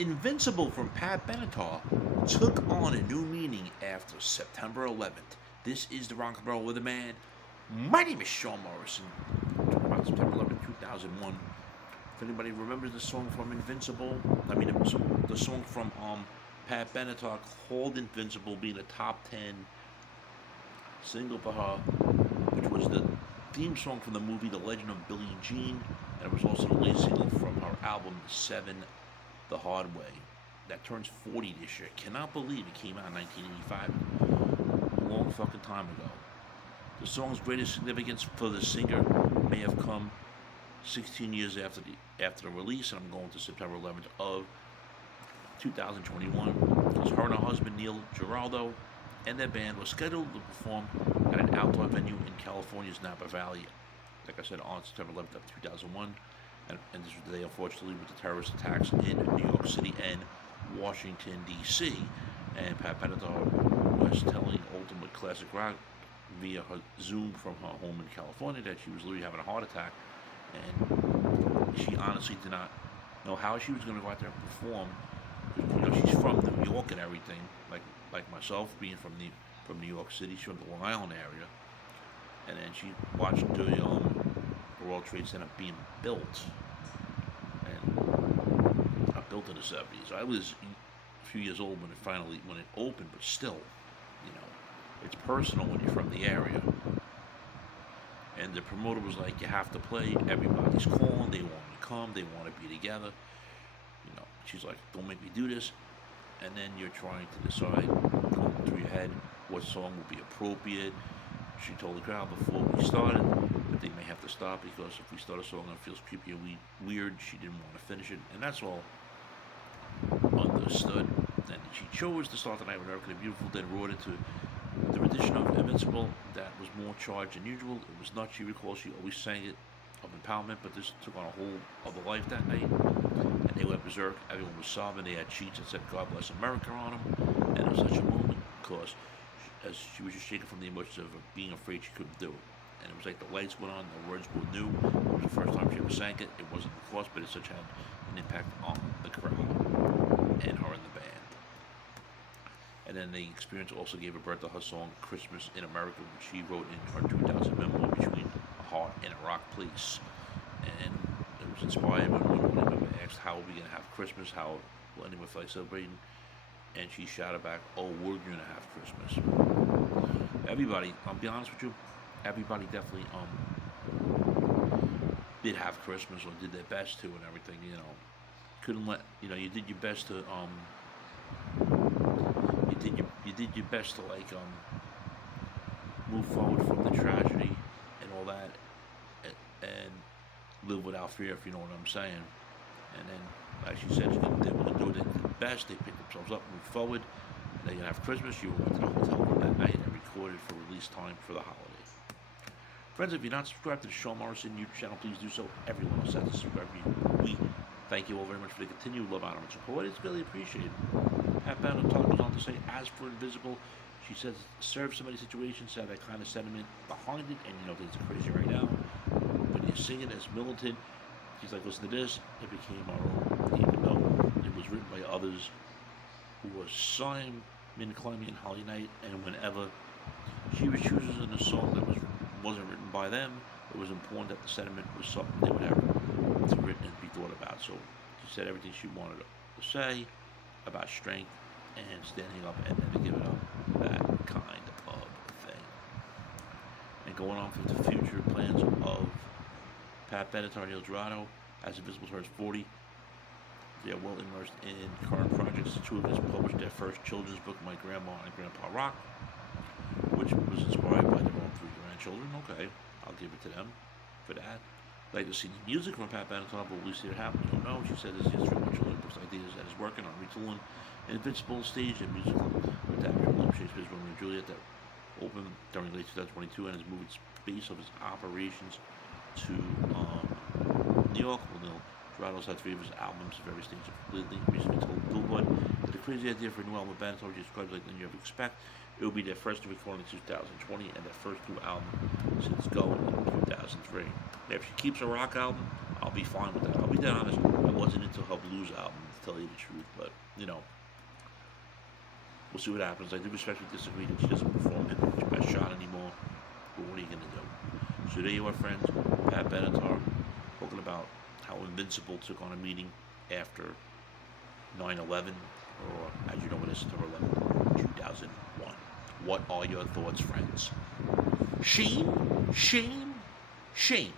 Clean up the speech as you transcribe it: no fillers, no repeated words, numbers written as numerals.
Invincible from Pat Benatar took on a new meaning after September 11th. This is the Rock and Roll with a Man. My name is Sean Morrison. Talking about September 11th, 2001. If anybody remembers the song from Invincible, the song from Pat Benatar called Invincible being a top 10 single for her, which was the theme song from the movie The Legend of Billie Jean, and it was also the lead single from her album Seven the Hard Way. That turns 40 this year. Cannot believe it came out in 1985. A long fucking time ago. The song's greatest significance for the singer may have come 16 years after the release, and I'm going to September 11th of 2021, because her and her husband Neil Giraldo and their band were scheduled to perform at an outdoor venue in California's Napa Valley, like I said, on September 11th of 2001. And this was the day, unfortunately, with the terrorist attacks in New York City and Washington, D.C. And Pat Benatar was telling Ultimate Classic Rock via her Zoom from her home in California that she was literally having a heart attack. And she honestly did not know how she was going to go out there and perform. You know, she's from New York and everything, like myself, being from New York City. She's from the Long Island area. And then she watched the World Trade Center being built, and built in the 70s. I was a few years old when it opened, but still, you know, it's personal when you're from the area. And the promoter was like, "You have to play. Everybody's calling. They want to come. They want to be together." You know, she's like, "Don't make me do this." And then you're trying to decide, going through your head, what song would be appropriate. She told the crowd before we started that they may have to stop because if we start a song and it feels creepy and weird, she didn't want to finish it, and that's all understood. And she chose to start the night with American the Beautiful, then roared into the rendition of Invincible that was more charged than usual. It was not, she recalls, she always sang it of empowerment, but this took on a whole other life that night. And they went berserk. Everyone was sobbing. They had sheets that said "God Bless America" on them, and it was such a moment because as she was just shaken from the emotions of being afraid she couldn't do it. And it was like the lights went on, the words were new. It was the first time she ever sang it. It wasn't the course, but it such had an impact on the crowd and her and the band. And then the experience also gave birth to her song "Christmas in America," which she wrote in her 2000 memoir, Between a Heart and a Rock Place. And it was inspired when one member asked, "How are we going to have Christmas? How will anyone feel like celebrating?" And she shouted back, "Oh, we're going to have Christmas." Everybody, I'll be honest with you, everybody definitely did have Christmas or did their best to and everything, you know. Couldn't let, you know, you did your best to you did your best to move forward from the tragedy and all that, and live without fear, if you know what I'm saying. And then, like she said, they were going to do their best. They picked themselves up, moved forward. They're going to have Christmas. She went to the hotel room that night and recorded for release time for the holiday. Friends, if you're not subscribed to the Sean Morrison YouTube channel, please do so. Everyone else has to subscribe. We thank you all very much for the continued love, honor, and support. It's really appreciated. Pat Benatar goes on to say, as for Invisible, she says, serve so many situations, have that kind of sentiment behind it, and you know, things are crazy right now. When you sing it as militant, she's like, listen to this, it became our own, even though it was written by others who was Simon Clemmy and Holly Knight, and whenever she was choosing in a song that wasn't written by them, it was important that the sentiment was something they would have to written and be thought about. So she said everything she wanted to say about strength and standing up and never giving up, that kind of thing. And going on for the future plans of Pat Benatar and Neil Giraldo, as Invincible turns 40, they are well immersed in current projects. The two of us published their first children's book, My Grandma and Grandpa Rock, which was inspired by their own 3 grandchildren. Okay, I'll give it to them for that. Like to see the music from Pat Benatar, but we'll see what happens. You don't know. She said this is from children's books ideas and is working on retooling an Invincible stage and musical adaptation of Shakespeare's Romeo and Juliet that opened during late 2022 and has moved its base of its operations to New York. Well, Gerardo's had 3 of his albums at various stages completely. Recently told Billboard that the crazy idea for a new album of Benatar, which describes like than you ever expect. It will be their first recording in 2020 and their first 2 albums since going in 2003. Now, if she keeps a rock album, I'll be fine with that. I'll be dead honest. I wasn't into her blues album, to tell you the truth, but we'll see what happens. I do respectfully disagree that she doesn't perform her best shot anymore. But what are you gonna do? So there you are, friends. Pat Benatar talking about how Invincible took on a meeting after 9/11, or as you know it is, September 11th, 2001. What are your thoughts, friends? Shame, shame, shame.